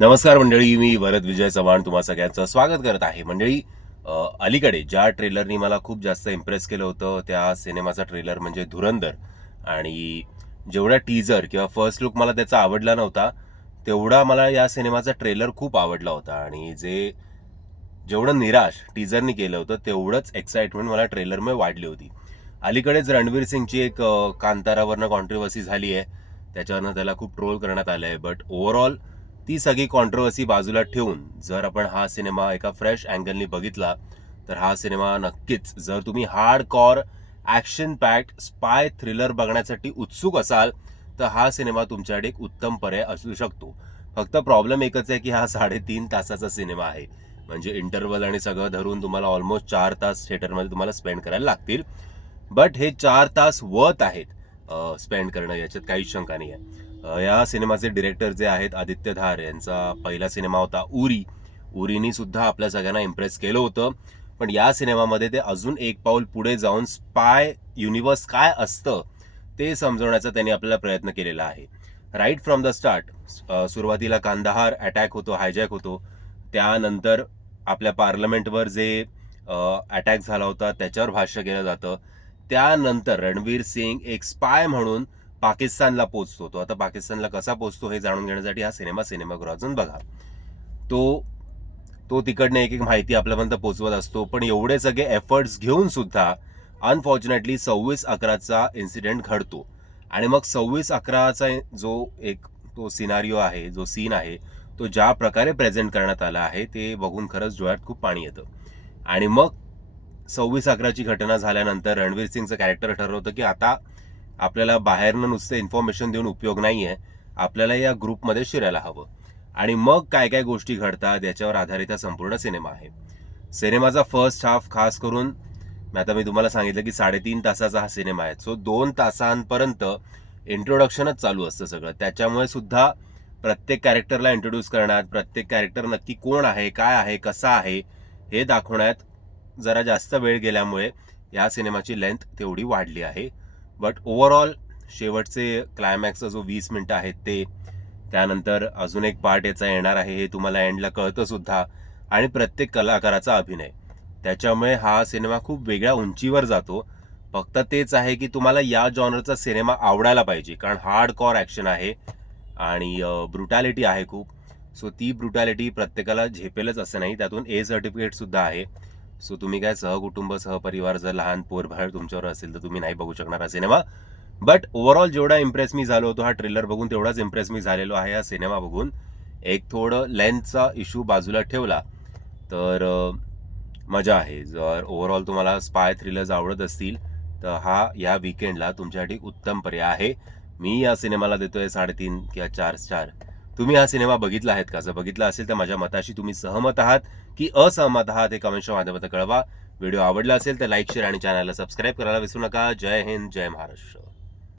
नमस्कार मंडळी, मी वरद विजय चव्हाण तुम्हा सगळ्यांचं स्वागत करत आहे. मंडळी, अलीकडे ज्या ट्रेलरनी मला खूप जास्त इम्प्रेस केलं होतं त्या सिनेमाचा ट्रेलर म्हणजे धुरंधर. आणि जेवढा टीजर किंवा फर्स्ट लुक मला त्याचा आवडला नव्हता, तेवढा मला या सिनेमाचा ट्रेलर खूप आवडला होता. आणि जेवढं निराश टीजरनी केलं होतं तेवढंच एक्साइटमेंट मला ट्रेलरमध्ये वाढली होती. अलीकडेच रणवीर सिंगची एक कांतारावरनं कॉन्ट्रोवर्सी झाली आहे, त्याच्यावरनं त्याला खूप ट्रोल करण्यात आलं आहे. बट ओव्हरऑल ती सगळी कॉन्ट्रोवर्सी बाजूला ठेवून जर आपण हा सिनेमा एका फ्रेश अँगलनी बघितला तर हा सिनेमा नक्कीच, जर तुम्ही हार्ड कॉर ॲक्शन पॅक्ड स्पाय थ्रिलर बघण्यासाठी उत्सुक असाल तर हा सिनेमा तुमच्याकडे एक उत्तम पर्याय असू शकतो. फक्त प्रॉब्लेम एकच आहे की हा 3.5 तासाचा सिनेमा आहे, म्हणजे इंटरवल आणि सगळं धरून तुम्हाला ऑलमोस्ट 4 तास थिएटरमध्ये तुम्हाला स्पेंड करायला लागतील. बट हे 4 तास वर्थ आहेत स्पेंड करणं, याच्यात काही शंका नाही आहे. या सिनेमाचे डिरेक्टर जे आहेत आदित्य धार, यांचा पहिला सिनेमा होता उरी. उरीनी सुद्धा आपल्या सगळ्यांना इम्प्रेस केलं होतं. पण या सिनेमामध्ये ते अजून एक पाऊल पुढे जाऊन स्पाय युनिवर्स काय असतं ते समजवण्याचा त्यांनी आपल्याला प्रयत्न केलेला आहे. राईट फ्रॉम द स्टार्ट, सुरुवातीला कांदाहार अटॅक होतो, हायजॅक होतो. त्यानंतर आपल्या पार्लमेंटवर जे अटॅक झाला होता त्याच्यावर भाष्य केलं जातं. त्यानंतर रणवीर सिंग एक स्पाय म्हणून पाकिस्तानला पोचतो. तो आता पाकिस्तानला कसा पोचतो हे जाणून घेण्यासाठी हा सिनेमागृहात जाऊन बघा. तो तो तिकडनं एक एक माहिती आपल्यापर्यंत पोचवत असतो. पण एवढे सगळे एफर्ट्स घेऊन सुद्धा अनफॉर्च्युनेटली 26/11चा इन्सिडेंट घडतो. आणि मग 26/11चा तो सिनारिओ आहे, जो सीन आहे, तो ज्या प्रकारे प्रेझेंट करण्यात आला आहे ते बघून खरंच डोळ्यात खूप पाणी येतं. आणि मग 26/11ची घटना झाल्यानंतर रणवीर सिंगचं कॅरेक्टर ठरवतं की आता आपल्याला बाहेरनं नुसतं इन्फॉर्मेशन देऊन उपयोग नाहीये, आपल्याला या ग्रुपमध्ये शिरायला हवं. आणि मग काय काय गोष्टी घडतात याच्यावर आधारित हा संपूर्ण सिनेमा आहे. सिनेमाचा फर्स्ट हाफ खास करून आता मी तुम्हाला सांगितलं की 3.5 तासाचा हा सिनेमा आहे. सो 2 तासांपर्यंत इंट्रोडक्शनच चालू असतं सगळं. त्याच्यामुळे सुद्धा प्रत्येक कॅरेक्टरला इंट्रोड्यूस करण्यात, प्रत्येक कॅरेक्टर नक्की कोण आहे, काय आहे, कसा आहे हे दाखवण्यात जरा जास्त वेळ गेल्यामुळे या सिनेमाची लेंथ तेवढी वाढली आहे. बट ओव्हरऑल शेवटचे क्लायमॅक्सचा जो 20 मिनिटं आहेत ते, त्यानंतर अजून एक पार्ट याचा येणार आहे हे तुम्हाला एंडला कळतं सुद्धा. आणि प्रत्येक कलाकाराचा अभिनय, त्याच्यामुळे हा सिनेमा खूप वेगळ्या उंचीवर जातो. फक्त तेच आहे की तुम्हाला या जॉनरचा सिनेमा आवडायला पाहिजे, कारण हार्ड कॉर ॲक्शन आहे आणि ब्रुटॅलिटी आहे खूप. सो ती ब्रुटॅलिटी प्रत्येकाला झेपेलच असं नाही, त्यातून ए सर्टिफिकेट सुद्धा आहे. सो तुम्ही काय सहकुटुंब सहपरिवार जर लहान पोरबाळ तुमच्यावर असेल तर तुम्ही नाही बघू शकणार हा सिनेमा. बट ओव्हरऑल जेवढा इम्प्रेस मी झालो होतो हा ट्रेलर बघून, तेवढाच इम्प्रेस मी झालेलो आहे हा सिनेमा बघून. एक थोडं लेंथचा इश्यू बाजूला ठेवला तर मजा आहे. जर ओव्हरऑल तुम्हाला स्पाय थ्रिलर्स आवडत असतील तर हा या वीकेंडला तुमच्यासाठी उत्तम पर्याय आहे. मी या सिनेमाला देतोय 3.5 किंवा 4 स्टार. तुम्ही हा सिनेमा बघितला आहेत का? जर बघितला असेल तर माझ्या मताशी तुम्ही सहमत आहात की असहमत आहात हे कमेंटच्या माध्यमातून कळवा. व्हिडिओ आवडला असेल तर लाईक, शेअर आणि चॅनलला सबस्क्राईब करायला विसरू नका. जय हिंद, जय महाराष्ट्र.